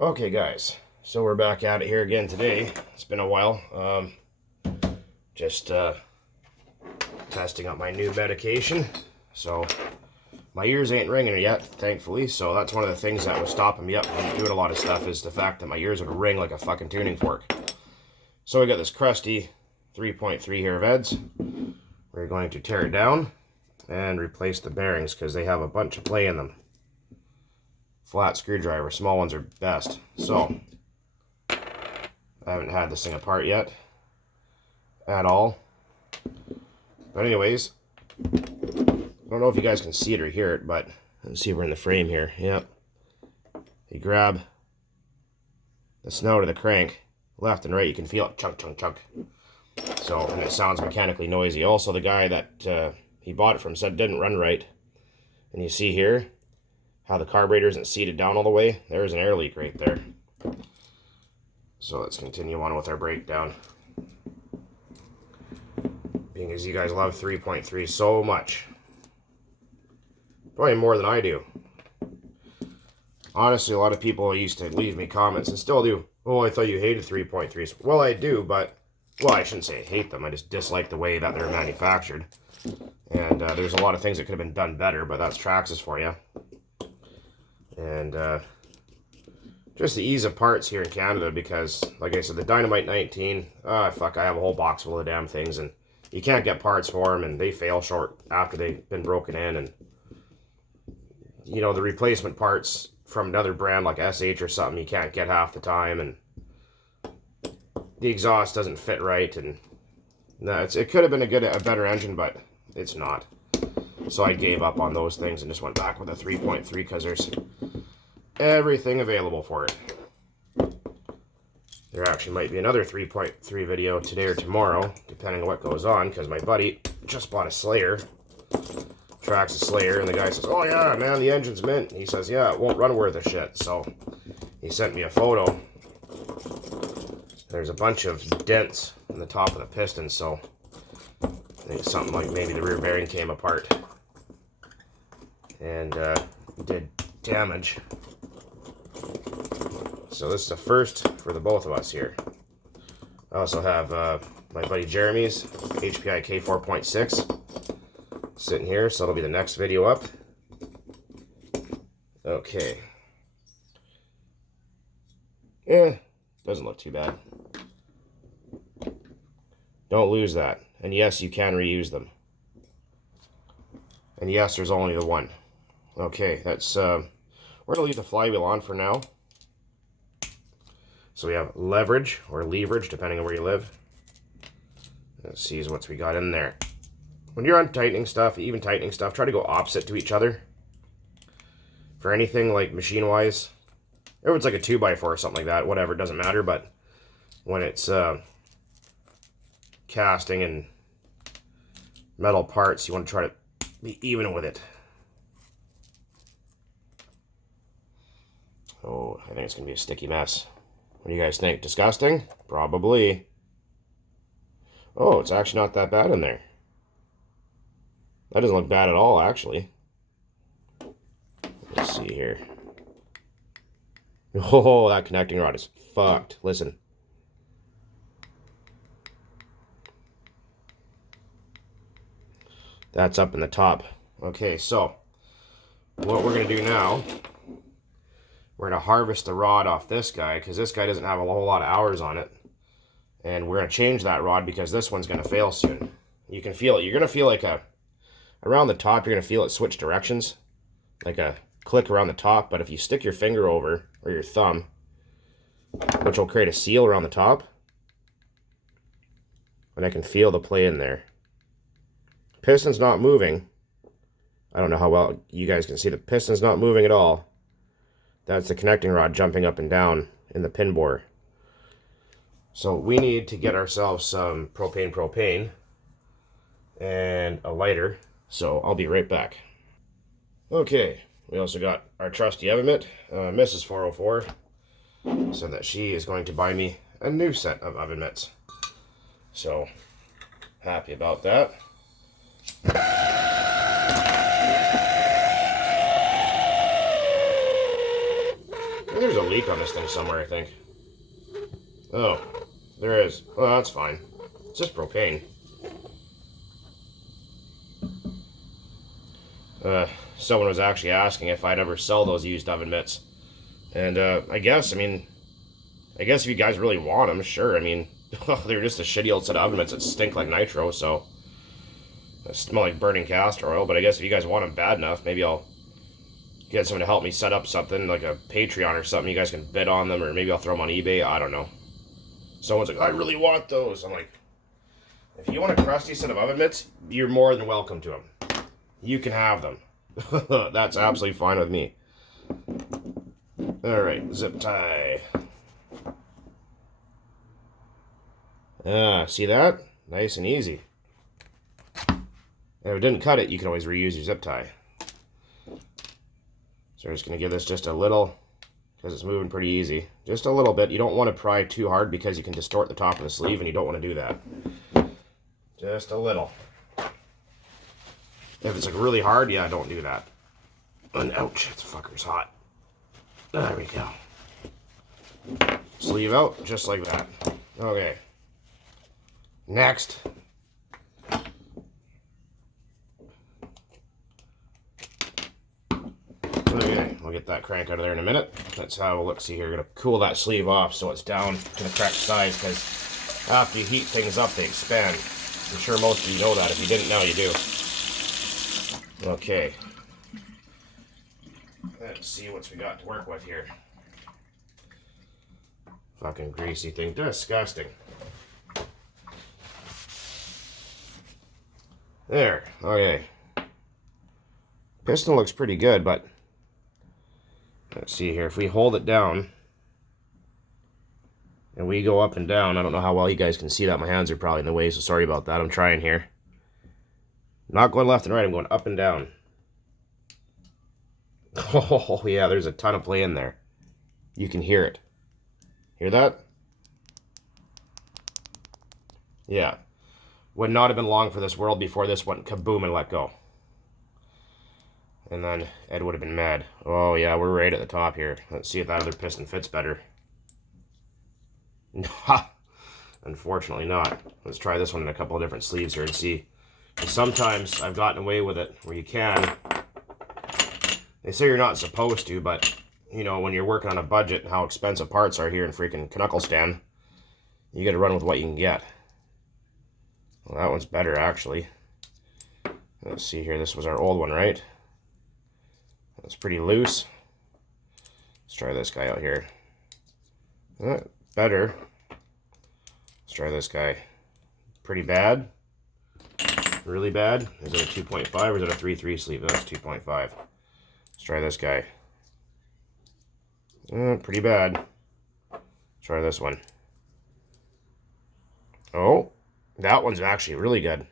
Okay guys, so we're back at it here again today. It's been a while. Just testing out my new medication. So my ears ain't ringing yet, thankfully. So that's one of the things that was stopping me up from doing a lot of stuff, is the fact that my ears would ring like a fucking tuning fork. So we got this crusty 3.3 here of Ed's. We're going to tear it down and replace the bearings because they have a bunch of play in them. Flat screwdriver, small ones are best. So I haven't had this thing apart yet at all. But anyways, I don't know if you guys can see it or hear it, but let's see if we're in the frame here. Yep. You grab the snout of the crank, left and right, you can feel it chunk, chunk, chunk. So, and it sounds mechanically noisy. Also, the guy that he bought it from said it didn't run right. And you see here how the carburetor isn't seated down all the way. There's an air leak right there. So let's continue on with our breakdown. Being as you guys love 3.3 so much. Probably more than I do. Honestly, a lot of people used to leave me comments and still do. Oh, I thought you hated 3.3s. Well, I do, but, well, I shouldn't say I hate them. I just dislike the way that they're manufactured. And there's a lot of things that could have been done better, but that's TRX's for you. And just the ease of parts here in Canada, because, like I said, the Dynamite 19, fuck, I have a whole box full of damn things, and you can't get parts for them, and they fail short after they've been broken in, and, you know, the replacement parts from another brand like SH or something, you can't get half the time, and the exhaust doesn't fit right, and no, it could have been a better engine, but it's not. So I gave up on those things and just went back with a 3.3 because there's everything available for it. There actually might be another 3.3 video today or tomorrow, depending on what goes on, because my buddy just bought a Slayer. Tracks a Slayer, and the guy says, oh yeah, man, the engine's mint. He says, yeah, it won't run worth a shit. So he sent me a photo. There's a bunch of dents in the top of the piston, so I think it's something like maybe the rear bearing came apart and did damage. So this is the first for the both of us here. I also have my buddy Jeremy's HPI K4.6 sitting here, so that'll be the next video up. Okay. Yeah, doesn't look too bad. Don't lose that. And yes, you can reuse them. And yes, there's only the one. Okay, that's we're gonna leave the flywheel on for now. So we have leverage or leverage, depending on where you live. Let's see what we got in there. When you're untightening stuff, even tightening stuff, try to go opposite to each other. For anything like machine-wise, if it's like a 2x4 or something like that, whatever, it doesn't matter. But when it's casting and metal parts, you want to try to be even with it. Oh, I think it's going to be a sticky mess. What do you guys think? Disgusting? Probably. Oh, it's actually not that bad in there. That doesn't look bad at all, actually. Let's see here. Oh, that connecting rod is fucked. Listen. That's up in the top. Okay, so what we're going to do now, we're going to harvest the rod off this guy, because this guy doesn't have a whole lot of hours on it. And we're going to change that rod because this one's going to fail soon. You can feel it. You're going to feel like around the top, you're going to feel it switch directions. Like a click around the top. But if you stick your finger over, or your thumb, which will create a seal around the top, and I can feel the play in there. Piston's not moving. I don't know how well you guys can see. The piston's not moving at all. That's the connecting rod jumping up and down in the pin bore. So we need to get ourselves some propane and a lighter. So I'll be right back. Okay, we also got our trusty oven mitt. Mrs. 404 said that she is going to buy me a new set of oven mitts. So happy about that. think there's a leak on this thing somewhere, I think. Oh, there is. Oh, that's fine. It's just propane. Someone was actually asking if I'd ever sell those used oven mitts. And I guess if you guys really want them, sure. I mean, they're just a shitty old set of oven mitts that stink like nitro, so they smell like burning castor oil. But I guess if you guys want them bad enough, maybe I'll get someone to help me set up something like a Patreon or something. You guys can bid on them, or maybe I'll throw them on eBay. I don't know. Someone's like, I really want those. I'm like, if you want a crusty set of oven mitts, you're more than welcome to them. You can have them. That's absolutely fine with me. Alright, zip tie. See that? Nice and easy. And if it didn't cut it, you can always reuse your zip tie. So we're just going to give this just a little, because it's moving pretty easy. Just a little bit. You don't want to pry too hard because you can distort the top of the sleeve, and you don't want to do that. Just a little. If it's like really hard, yeah, don't do that. And ouch, this fucker's hot. There we go. Sleeve out, just like that. Okay. Next. Okay, we'll get that crank out of there in a minute. Let's have a look. See here, we're gonna cool that sleeve off so it's down to the correct size, because after you heat things up, they expand. I'm sure most of you know that. If you didn't know, you do. Okay. Let's see what we got to work with here. Fucking greasy thing. Disgusting. There. Okay. Piston looks pretty good, but let's see here. If we hold it down and we go up and down, I don't know how well you guys can see that. My hands are probably in the way, so sorry about that. I'm trying here. Not going left and right, I'm going up and down. Oh, yeah, there's a ton of play in there. You can hear it. Hear that? Yeah. Would not have been long for this world before this went kaboom and let go. And then Ed would have been mad. Oh, yeah, we're right at the top here. Let's see if that other piston fits better. Unfortunately not. Let's try this one in a couple of different sleeves here and see. Sometimes I've gotten away with it where you can. They say you're not supposed to, but, you know, when you're working on a budget and how expensive parts are here in freaking Knucklestan, you gotta run with what you can get. Well, that one's better, actually. Let's see here. This was our old one, right? That's pretty loose. Let's try this guy out here. Better. Let's try this guy. Pretty bad. Really bad. Is it a 2.5 or is it a 3.3 sleeve? That's 2.5. Let's try this guy. Pretty bad. Try this one. Oh, that one's actually really good.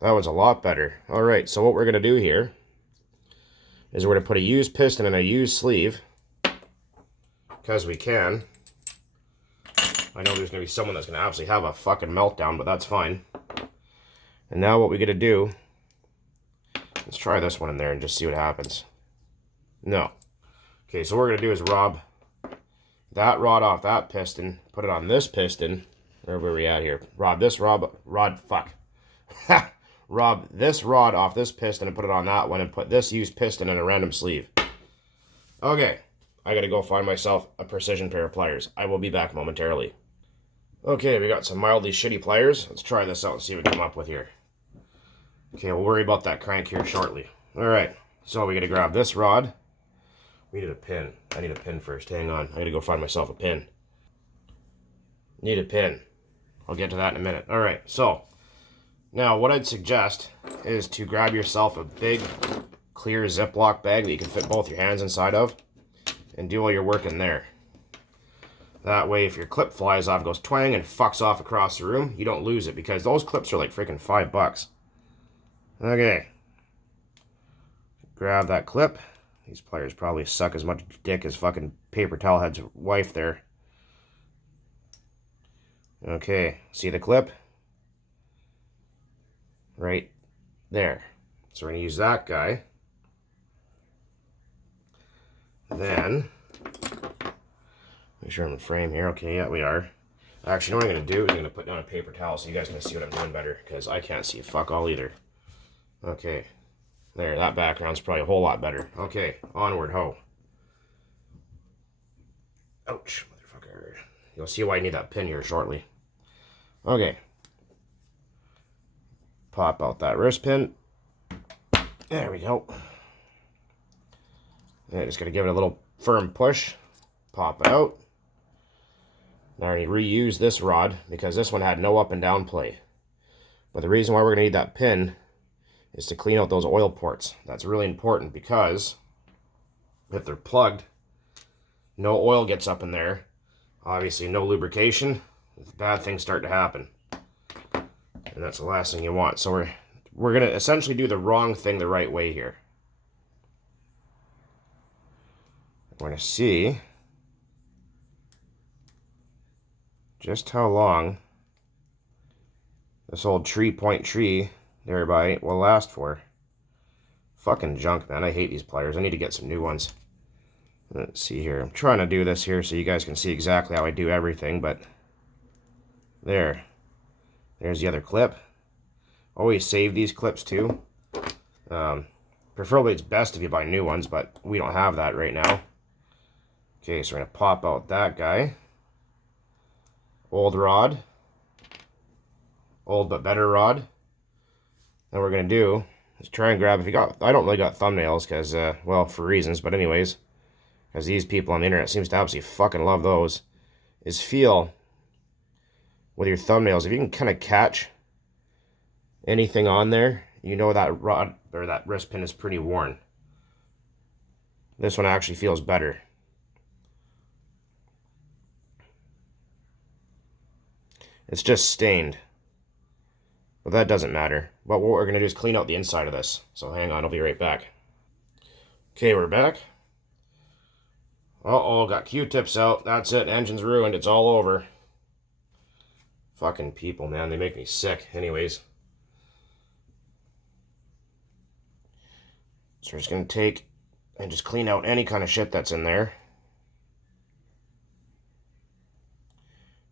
That one's a lot better. Alright, so what we're going to do here is we're going to put a used piston in a used sleeve, because we can. I know there's going to be someone that's going to absolutely have a fucking meltdown, but that's fine. And now what we got to do, let's try this one in there and just see what happens. No. Okay, so what we're going to do is rob that rod off that piston, put it on this piston. Where are we at here? Rob this rod, fuck. Rob this rod off this piston and put it on that one, and put this used piston in a random sleeve. Okay, I got to go find myself a precision pair of pliers. I will be back momentarily. Okay, we got some mildly shitty pliers. Let's try this out and see what we come up with here. Okay, we'll worry about that crank here shortly. Alright, so we gotta grab this rod. We need a pin. I need a pin first. Hang on. I gotta go find myself a pin. Need a pin. I'll get to that in a minute. Alright, so now what I'd suggest is to grab yourself a big clear Ziploc bag that you can fit both your hands inside of and do all your work in there. That way, if your clip flies off, goes twang and fucks off across the room, you don't lose it, because those clips are like freaking $5. Okay. Grab that clip. These pliers probably suck as much dick as fucking Paper Towelhead's wife there. Okay, see the clip? Right there. So we're going to use that guy. Then Make sure I'm in frame here. Okay, yeah, we are. Actually, what I'm going to do is I'm going to put down a paper towel so you guys can see what I'm doing better, because I can't see fuck all either. Okay. There, that background's probably a whole lot better. Okay, onward, ho. Ouch, motherfucker. You'll see why I need that pin here shortly. Okay. Pop out that wrist pin. There we go. Yeah, just gotta give it a little firm push. Pop it out. Now I reuse this rod because this one had no up and down play. But the reason why we're gonna need that pin is to clean out those oil ports. That's really important because if they're plugged, no oil gets up in there. Obviously, no lubrication. Bad things start to happen. And that's the last thing you want. So we're going to essentially do the wrong thing the right way here. We're going to see just how long this old point tree thereby will last for. Fucking junk, man. I hate these pliers. I need to get some new ones. Let's see here. I'm trying to do this here so you guys can see exactly how I do everything, but there. There's the other clip. Always save these clips too. Preferably it's best if you buy new ones, but we don't have that right now. Okay, so we're going to pop out that guy. Old rod. Old but better rod. Then we're going to do is try and grab, if you got, I don't really got thumbnails because, well, for reasons, but anyways, because these people on the internet seems to absolutely fucking love those, is feel with your thumbnails, if you can kind of catch anything on there, you know that rod or that wrist pin is pretty worn. This one actually feels better. It's just stained, but that doesn't matter. But what we're going to do is clean out the inside of this. So hang on, I'll be right back. Okay, we're back. Uh-oh, got Q-tips out. That's it, engine's ruined. It's all over. Fucking people, man. They make me sick. Anyways. So we're just going to take and just clean out any kind of shit that's in there.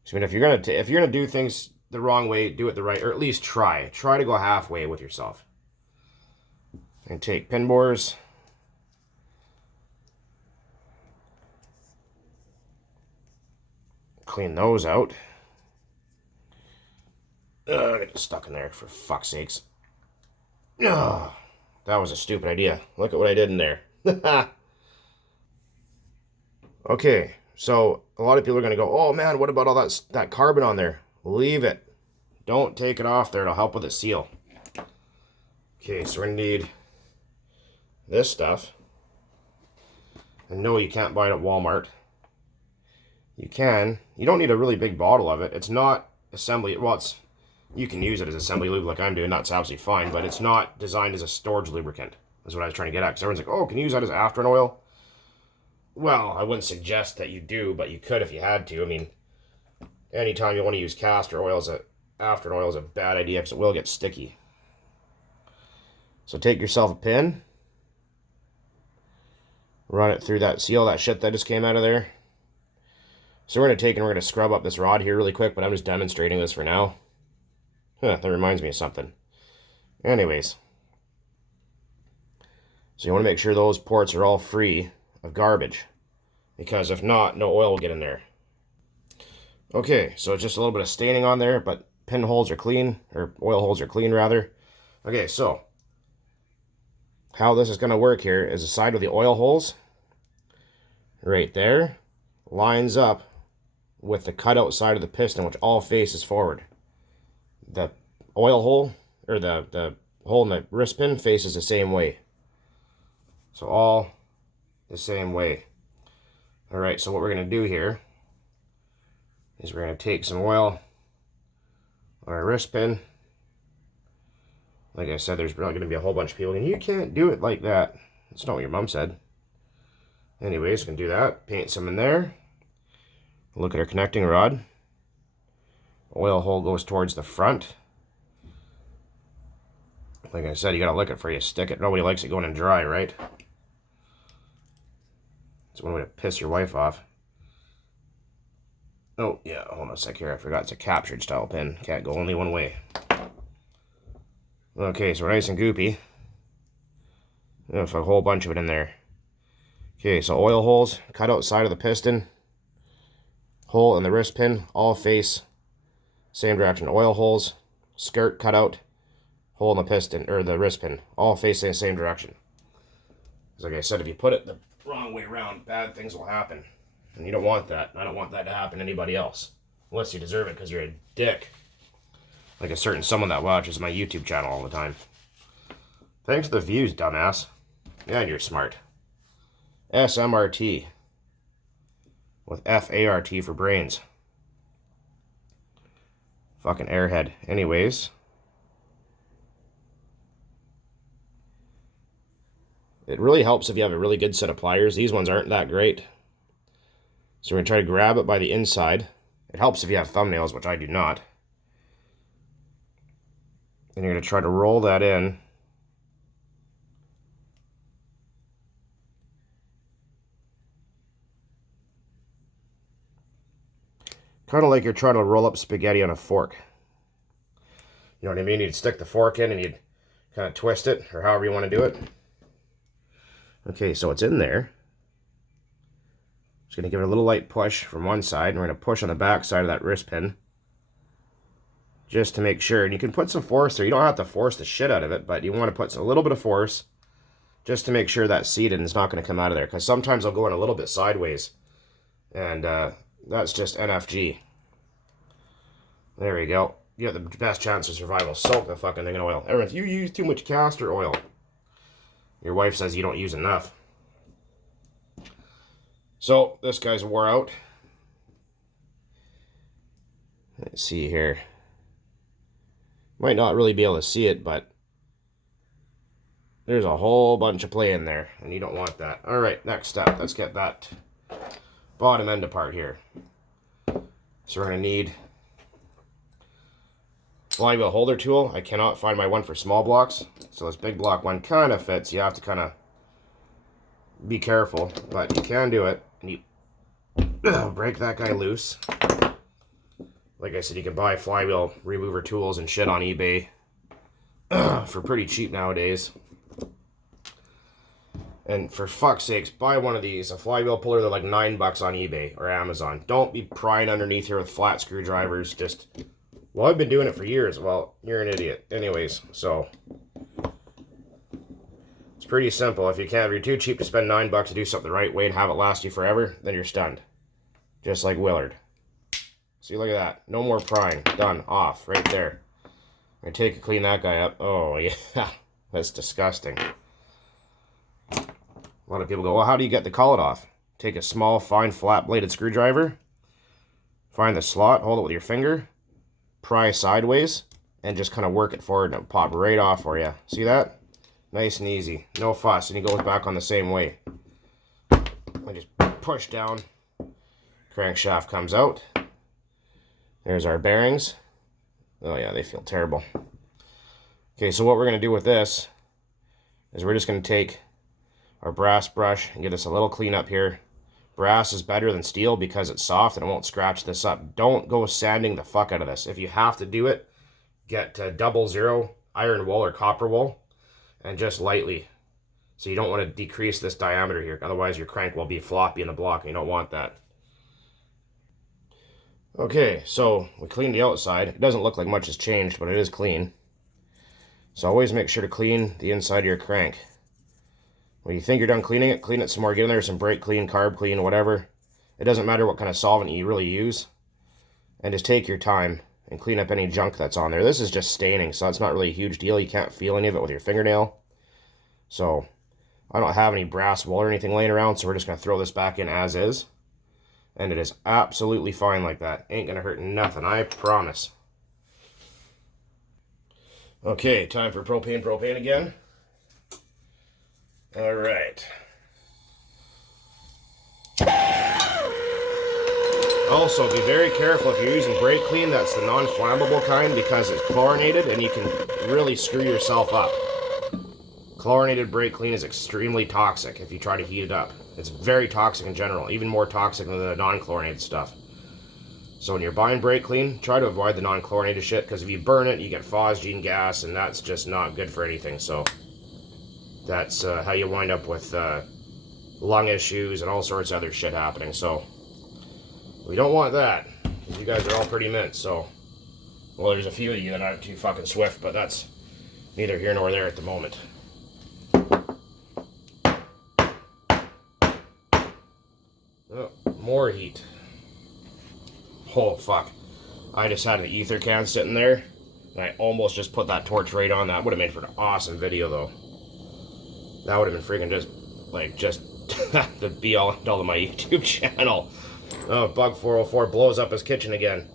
So, I mean, if you're gonna do things the wrong way, do it the right, or at least try. Try to go halfway with yourself. And take pin bores. Clean those out. I get stuck in there, for fuck's sakes. Ugh, that was a stupid idea. Look at what I did in there. Okay, so a lot of people are going to go, oh man, what about all that carbon on there? Leave it. Don't take it off there. It'll help with the seal. Okay, so we're going to need this stuff. And no, you can't buy it at Walmart. You can. You don't need a really big bottle of it. It's not assembly. Well, you can use it as assembly lube like I'm doing. That's absolutely fine. But it's not designed as a storage lubricant. That's what I was trying to get at. Because everyone's like, oh, can you use that as after an oil? Well, I wouldn't suggest that you do, but you could if you had to. I mean, anytime you want to use castor oil after an oil is a bad idea because it will get sticky. So take yourself a pin. Run it through that seal, that shit that just came out of there. So we're going to take and we're going to scrub up this rod here really quick, but I'm just demonstrating this for now. Huh, that reminds me of something. Anyways. So you want to make sure those ports are all free of garbage, because if not, no oil will get in there. Okay, so it's just a little bit of staining on there, but pin holes are clean, or oil holes are clean rather. Okay, so how this is going to work here is the side of the oil holes right there lines up with the cutout side of the piston, which all faces forward. The oil hole, or the hole in the wrist pin, faces the same way. So all the same way. Alright, so what we're going to do here is we're going to take some oil on our wrist pin. Like I said, there's probably going to be a whole bunch of people, and you can't do it like that. That's not what your mom said. Anyways, we can do that. Paint some in there. Look at our connecting rod. Oil hole goes towards the front. Like I said, you got to lick it before you stick it. Nobody likes it going in dry, right? It's one way to piss your wife off. Oh, yeah, hold on a sec here. I forgot it's a captured style pin. Can't go only one way. Okay, so we're nice and goopy. There's a whole bunch of it in there. Okay, so oil holes, cut out side of the piston, hole in the wrist pin, all face same direction. Oil holes, skirt cut out, hole in the piston, or the wrist pin, all facing the same direction. Like I said, if you put it the wrong way around, bad things will happen. And you don't want that. I don't want that to happen to anybody else. Unless you deserve it because you're a dick. Like a certain someone that watches my YouTube channel all the time. Thanks for the views, dumbass. Yeah, you're smart. SMRT. With FART for brains. Fucking airhead. Anyways. It really helps if you have a really good set of pliers. These ones aren't that great. So we're going to try to grab it by the inside. It helps if you have thumbnails, which I do not. And you're going to try to roll that in. Kind of like you're trying to roll up spaghetti on a fork. You know what I mean? You'd stick the fork in and you'd kind of twist it, or however you want to do it. Okay, so it's in there. Just going to give it a little light push from one side, and we're going to push on the back side of that wrist pin. Just to make sure. And you can put some force there. You don't have to force the shit out of it, but you want to put a little bit of force just to make sure that's seated and it's not going to come out of there. Because sometimes I'll go in a little bit sideways. And that's just NFG. There we go. You got the best chance of survival. Soak the fucking thing in oil. Everyone, if you use too much castor oil, your wife says you don't use enough. So, this guy's wore out. Let's see here. Might not really be able to see it, but there's a whole bunch of play in there, and you don't want that. Alright, next step. Let's get that bottom end apart here. So we're going to need flywheel holder tool. I cannot find my one for small blocks, so this big block one kind of fits. You have to kind of be careful, but you can do it. And you break that guy loose. Like I said, you can buy flywheel remover tools and shit on eBay for pretty cheap nowadays. And for fuck's sakes, buy one of these. A flywheel puller, they're like $9 on eBay or Amazon. Don't be prying underneath here with flat screwdrivers. Just, well, I've been doing it for years. Well, you're an idiot. Anyways, so it's pretty simple. If you're too cheap to spend $9 to do something the right way and have it last you forever, then you're stunned. Just like Willard. See, look at that. No more prying. Done. Off. Right there. I'm going to clean that guy up. Oh, yeah. That's disgusting. A lot of people go, well, how do you get the collet off? Take a small, fine, flat-bladed screwdriver. Find the slot. Hold it with your finger. Pry sideways. And just kind of work it forward and it'll pop right off for you. See that? Nice and easy. No fuss. And he goes back on the same way. I just push down. Crankshaft comes out. There's our bearings. Oh yeah, they feel terrible. Okay, so what we're going to do with this is we're just going to take our brass brush and get us a little cleanup here. Brass is better than steel because it's soft and it won't scratch this up. Don't go sanding the fuck out of this. If you have to do it, get 00 iron wool or copper wool and just lightly. So you don't want to decrease this diameter here. Otherwise your crank will be floppy in the block and you don't want that. Okay, so we cleaned the outside. It doesn't look like much has changed, but it is clean. So always make sure to clean the inside of your crank. When you think you're done cleaning it, clean it some more. Get in there some brake clean, carb clean, whatever. It doesn't matter what kind of solvent you really use. And just take your time and clean up any junk that's on there. This is just staining, so it's not really a huge deal. You can't feel any of it with your fingernail. So I don't have any brass wool or anything laying around, so we're just going to throw this back in as is. And it is absolutely fine like that. Ain't gonna hurt nothing, I promise. Okay, time for propane again. Alright. Also, be very careful if you're using brake clean, that's the non-flammable kind because it's chlorinated and you can really screw yourself up. Chlorinated brake clean is extremely toxic if you try to heat it up. It's very toxic in general, even more toxic than the non-chlorinated stuff. So when you're buying brake clean, try to avoid the non-chlorinated shit, because if you burn it, you get phosgene gas, and that's just not good for anything. So that's how you wind up with lung issues and all sorts of other shit happening. So we don't want that. You guys are all pretty mint, so... Well, there's a few of you that aren't too fucking swift, but that's neither here nor there at the moment. Oh, more heat. Oh, fuck. I just had an ether can sitting there, and I almost just put that torch right on. That would have made for an awesome video, though. That would have been freaking just the be-all and all of my YouTube channel. Oh, Bug 404 blows up his kitchen again.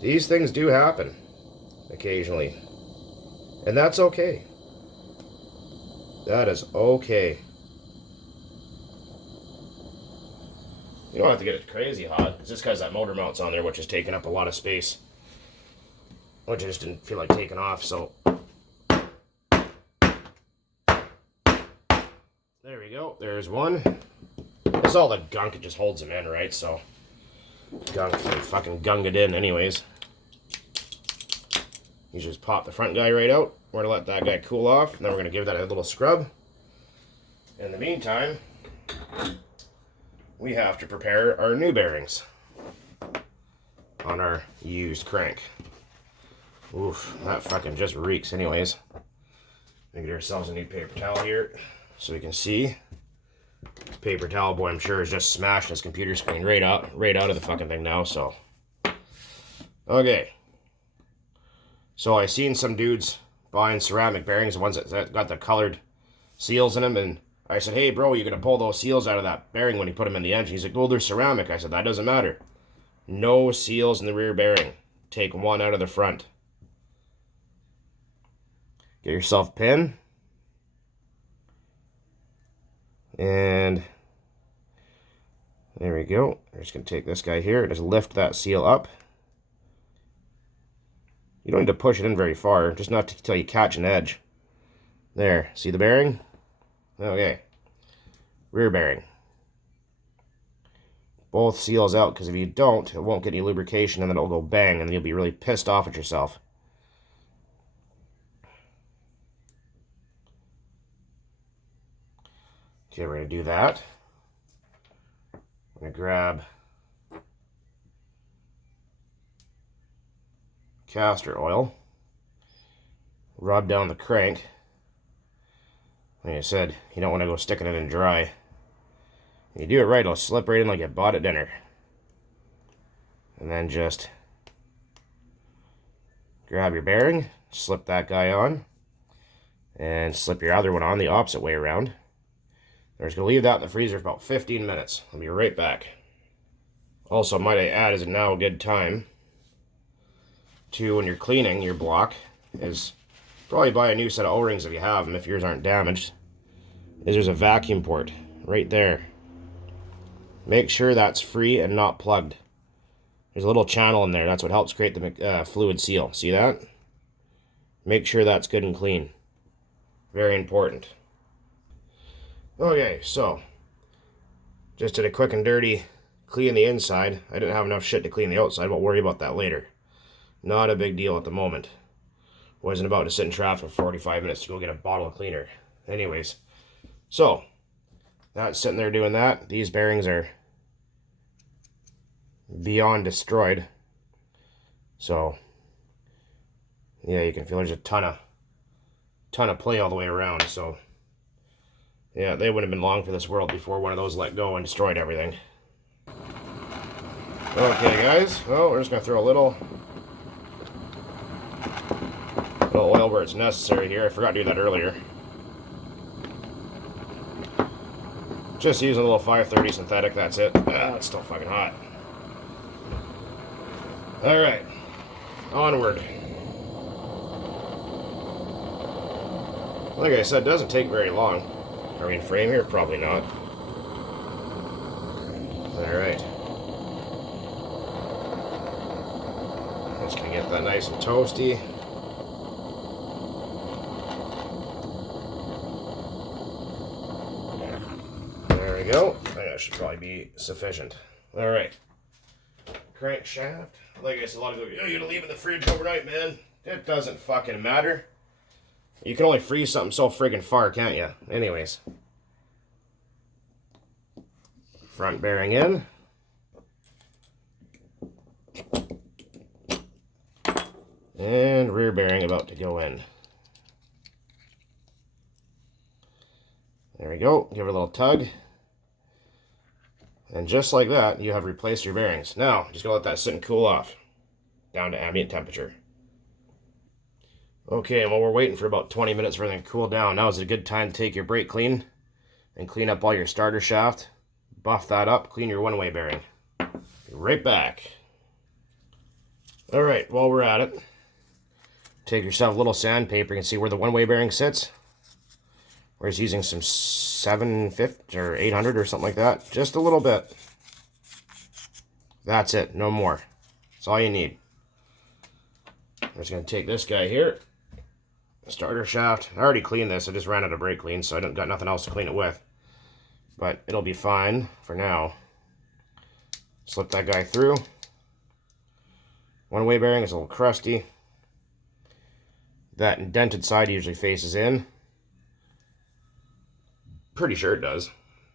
These things do happen occasionally, and that's okay. That is okay. You don't have to get it crazy hot. It's just because that motor mounts on there, which is taking up a lot of space, which I just didn't feel like taking off. So there we go. There's one. It's all the gunk. It just holds them in, right? So gunk, fucking gung it in anyways. You just pop the front guy right out. We're going to let that guy cool off. And then we're going to give that a little scrub. In the meantime, we have to prepare our new bearings on our used crank. Oof, that fucking just reeks anyways. We're going to get ourselves a new paper towel here so we can see. This paper towel boy, I'm sure, has just smashed his computer screen right out of the fucking thing now, so. Okay. So I seen some dudes buying ceramic bearings, the ones that got the colored seals in them, and I said, hey bro, you're gonna pull those seals out of that bearing when you put them in the engine. He's like, well, they're ceramic. I said, that doesn't matter. No seals in the rear bearing. Take one out of the front. Get yourself a pin. And there we go. I'm just going to take this guy here and just lift that seal up. You don't need to push it in very far, just not until you catch an edge. There, see the bearing? Okay. Rear bearing. Both seals out, because if you don't, it won't get any lubrication and then it'll go bang and then you'll be really pissed off at yourself. Okay, we're going to do that. I'm going to grab castor oil, rub down the crank. Like I said, you don't want to go sticking it in dry. When you do it right, it'll slip right in like you bought at dinner. And then just grab your bearing, slip that guy on, and slip your other one on the opposite way around. I'm just going to leave that in the freezer for about 15 minutes. I'll be right back. Also, might I add, is now a good time to, when you're cleaning your block, is probably buy a new set of O-rings if you have them, if yours aren't damaged, is there's a vacuum port right there. Make sure that's free and not plugged. There's a little channel in there. That's what helps create the fluid seal. See that? Make sure that's good and clean. Very important. Okay, so just did a quick and dirty clean the inside. I didn't have enough shit to clean the outside. We'll worry about that later. Not a big deal at the moment. Wasn't about to sit in traffic for 45 minutes to go get a bottle of cleaner. Anyways, so that's sitting there doing that. These bearings are beyond destroyed. So yeah, you can feel there's a ton of play all the way around. So yeah, they wouldn't have been long for this world before one of those let go and destroyed everything. Okay, guys. Well, we're just going to throw a little oil where it's necessary here. I forgot to do that earlier. Just using a little 530 synthetic, that's it. It's still fucking hot. Alright. Onward. Like I said, it doesn't take very long. Are we in frame here? Probably not. Alright. Just gonna get that nice and toasty. There we go. That should probably be sufficient. All right. Crankshaft. Like I said, a lot of people go, you're gonna leave it in the fridge overnight, man. It doesn't fucking matter. You can only freeze something so friggin' far, can't you? Anyways. Front bearing in. And rear bearing about to go in. There we go. Give it a little tug. And just like that, you have replaced your bearings. Now, just gonna let that sit and cool off. Down to ambient temperature. Okay, and while we're waiting for about 20 minutes for everything to cool down, now is a good time to take your brake clean and clean up all your starter shaft. Buff that up, clean your one-way bearing. Be right back. Alright, while we're at it, take yourself a little sandpaper. You can see where the one-way bearing sits. We're just using some 750 or 800 or something like that. Just a little bit. That's it, no more. That's all you need. I'm just going to take this guy here. Starter shaft. I already cleaned this. I just ran out of brake clean, so I don't got nothing else to clean it with. But it'll be fine for now. Slip that guy through. One-way bearing is a little crusty. That indented side usually faces in. Pretty sure it does.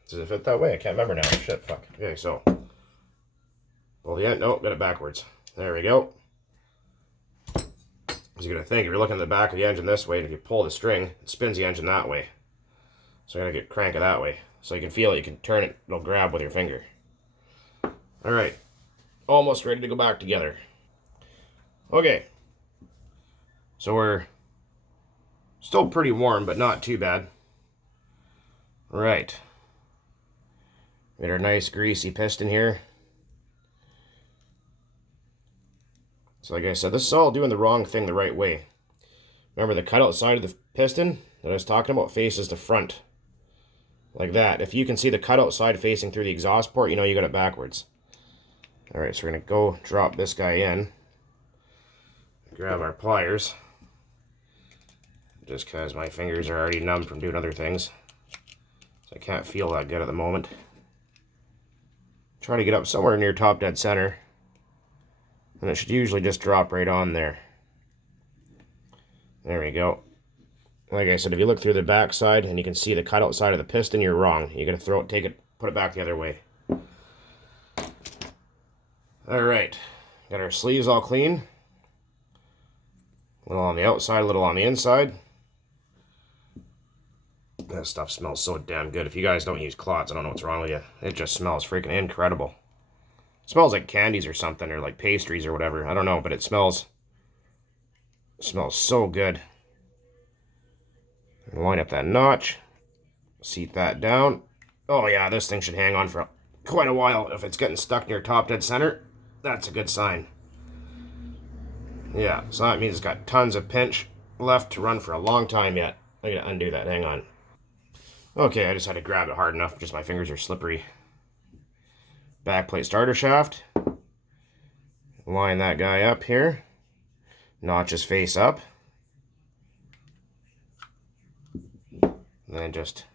Does it fit that way? I can't remember now. Shit, fuck. Okay, so. Well, yeah, no, got it backwards. There we go. As you're going to think, if you're looking at the back of the engine this way, and if you pull the string, it spins the engine that way. So you're going to crank it that way. So you can feel it, you can turn it, it'll grab with your finger. Alright. Almost ready to go back together. Okay. So we're still pretty warm, but not too bad. Right. Got our nice greasy piston here. So like I said, this is all doing the wrong thing the right way. Remember the cutout side of the piston that I was talking about faces the front. Like that. If you can see the cutout side facing through the exhaust port, you know you got it backwards. Alright, so we're going to go drop this guy in. Grab our pliers. Just because my fingers are already numb from doing other things. So I can't feel that good at the moment. Try to get up somewhere near top dead center. And it should usually just drop right on there. There we go. Like I said, if you look through the back side and you can see the cutout side of the piston, you're wrong. You gotta throw it, take it, put it back the other way. Alright. Got our sleeves all clean. A little on the outside, a little on the inside. That stuff smells so damn good. If you guys don't use clots, I don't know what's wrong with you. It just smells freaking incredible. It smells like candies or something, or like pastries or whatever. I don't know, but it smells so good. Line up that notch. Seat that down. Oh yeah, this thing should hang on for quite a while. If it's getting stuck near top dead center, that's a good sign. Yeah, so that means it's got tons of pinch left to run for a long time yet. I gotta undo that, hang on. Okay, I just had to grab it hard enough, just my fingers are slippery. Backplate starter shaft. Line that guy up here. Notches face up. And then just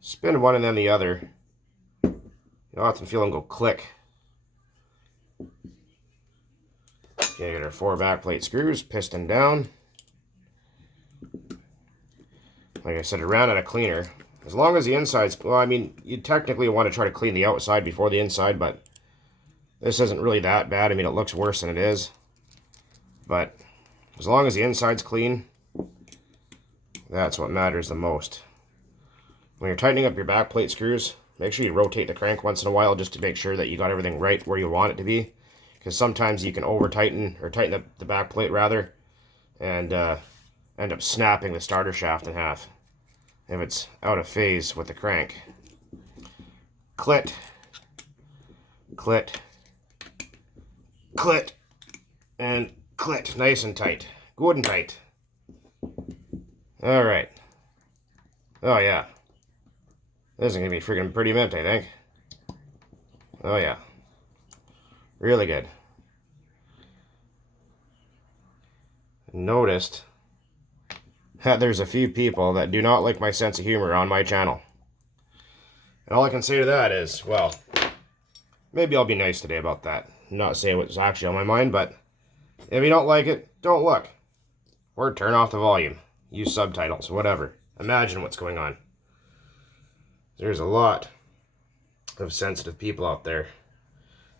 spin one and then the other. You'll often feel them go click. Okay, got our 4 backplate screws, piston down. Like I said, I ran out of cleaner. As long as the inside's, well, I mean, you technically want to try to clean the outside before the inside, but this isn't really that bad. I mean, it looks worse than it is. But as long as the inside's clean, that's what matters the most. When you're tightening up your backplate screws, make sure you rotate the crank once in a while just to make sure that you got everything right where you want it to be. Because sometimes you can over-tighten, or tighten up the backplate rather, and end up snapping the starter shaft in half if it's out of phase with the crank. Clit, clit, clit, and clit. Nice and tight. Good and tight. Alright. Oh yeah. This is going to be freaking pretty mint, I think. Oh yeah. Really good. Noticed that there's a few people that do not like my sense of humor on my channel. And all I can say to that is, well, maybe I'll be nice today about that. I'm not saying what's actually on my mind, but if you don't like it, don't look. Or turn off the volume. Use subtitles, whatever. Imagine what's going on. There's a lot of sensitive people out there.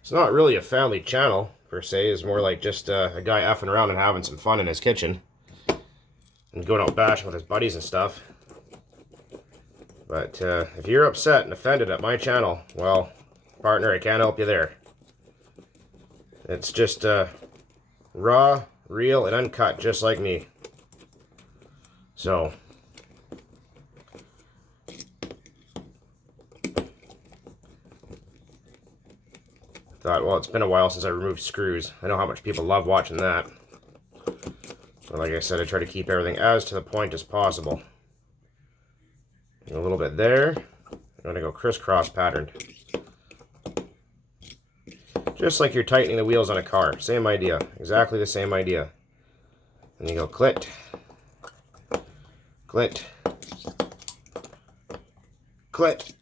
It's not really a family channel, per se. It's more like just a guy effing around and having some fun in his kitchen. And going out bashing with his buddies and stuff. But if you're upset and offended at my channel, well, partner, I can't help you there. It's just raw, real, and uncut, just like me. So, thought, well, it's been a while since I removed screws. I know how much people love watching that. But like I said, I try to keep everything as to the point as possible. And a little bit there. I'm going to go crisscross patterned. Just like you're tightening the wheels on a car. Same idea. Exactly the same idea. And you go clit, clit, clit,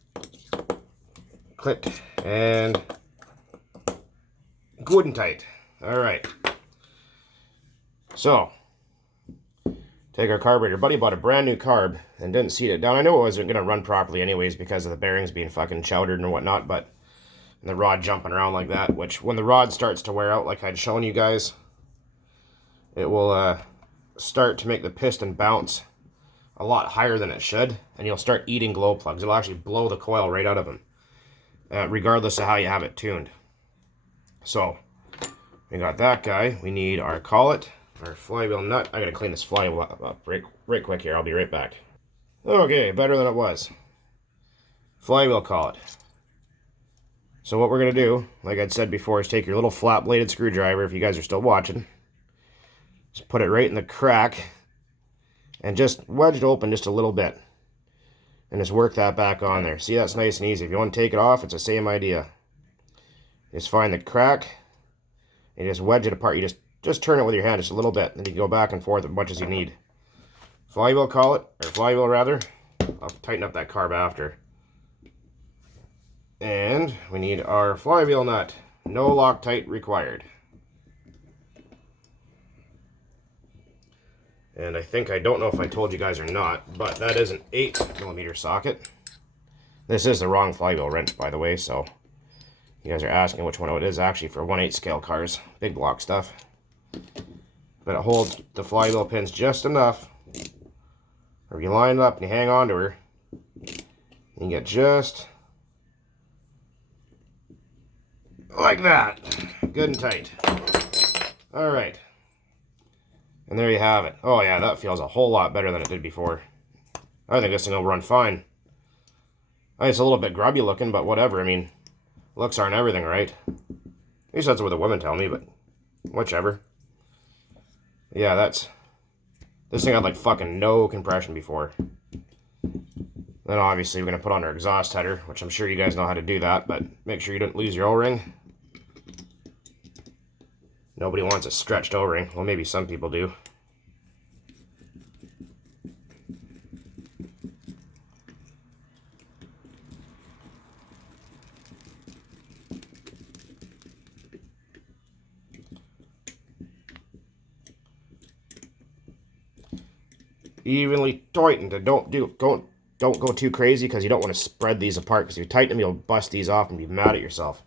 clit, and good and tight. Alright. So, take our carburetor. Buddy bought a brand new carb and didn't seat it down. I knew it wasn't going to run properly anyways because of the bearings being fucking chowdered and whatnot, but the rod jumping around like that, which when the rod starts to wear out like I'd shown you guys, it will start to make the piston bounce a lot higher than it should, and you'll start eating glow plugs. It'll actually blow the coil right out of them, regardless of how you have it tuned. So, we got that guy. We need our collet, our flywheel nut. I gotta clean this flywheel up right quick here. I'll be right back. Okay, better than it was. Flywheel collet. So what we're going to do, like I'd said before, is take your little flat-bladed screwdriver, if you guys are still watching. Just put it right in the crack, and just wedge it open just a little bit. And just work that back on there. See, that's nice and easy. If you want to take it off, it's the same idea. Just find the crack, and you just wedge it apart. You just turn it with your hand just a little bit, and you can go back and forth as much as you need. Flywheel collet, or flywheel rather. I'll tighten up that carb after. And we need our flywheel nut. No Loctite required. And I don't know if I told you guys or not, but that is an 8mm socket. This is the wrong flywheel wrench, by the way, so you guys are asking which one it is actually for 1/8 scale cars. Big block stuff. But it holds the flywheel pins just enough. Or if you line it up and you hang on to her, you get just like that. Good and tight. Alright. And there you have it. Oh yeah, that feels a whole lot better than it did before. I think this thing will run fine. It's a little bit grubby looking, but whatever. I mean, looks aren't everything, right? At least that's what the women tell me, but whichever. Yeah, this thing had like fucking no compression before. Then obviously we're going to put on our exhaust header, which I'm sure you guys know how to do that, but make sure you don't lose your O-ring. Nobody wants a stretched O-ring. Well, maybe some people do. Evenly tightened, and don't go too crazy because you don't want to spread these apart, because if you tighten them, you'll bust these off and be mad at yourself.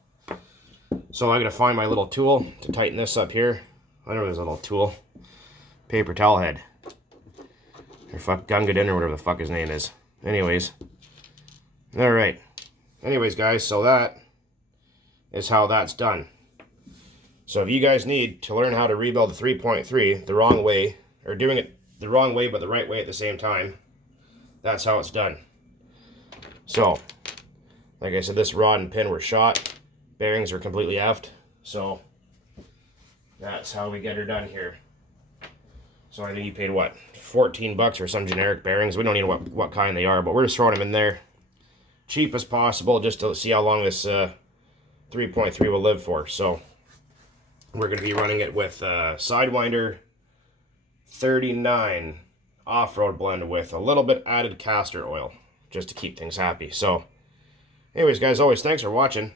So I'm going to find my little tool to tighten this up here. I know there's a little tool. Paper towel head. Or fuck Gungadin or whatever the fuck his name is. Anyways. Alright. Anyways, guys, so that is how that's done. So if you guys need to learn how to rebuild the 3.3 the wrong way, or doing it the wrong way but the right way at the same time, that's how it's done. So, like I said, this rod and pin were shot. Bearings are completely effed. So, that's how we get her done here. So I think you paid, what, 14 bucks for some generic bearings. We don't know what kind they are, but we're just throwing them in there. Cheap as possible, just to see how long this 3.3 will live for. So, we're going to be running it with Sidewinder 39 off-road blend with a little bit added castor oil, just to keep things happy. So, anyways, guys, always thanks for watching.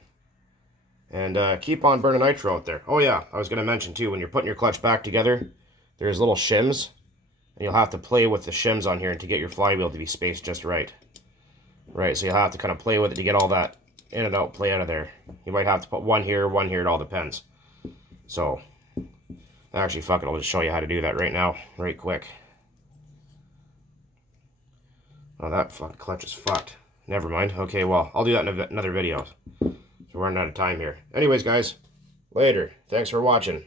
And keep on burning nitro out there. Oh yeah, I was going to mention too, when you're putting your clutch back together, there's little shims. And you'll have to play with the shims on here to get your flywheel to be spaced just right. Right, so you'll have to kind of play with it to get all that in and out, play out of there. You might have to put one here, it all depends. So, actually, fuck it, I'll just show you how to do that right now, right quick. Oh, that fucking clutch is fucked. Never mind. Okay, well, I'll do that in another video. So we're running out of time here. Anyways, guys, later. Thanks for watching.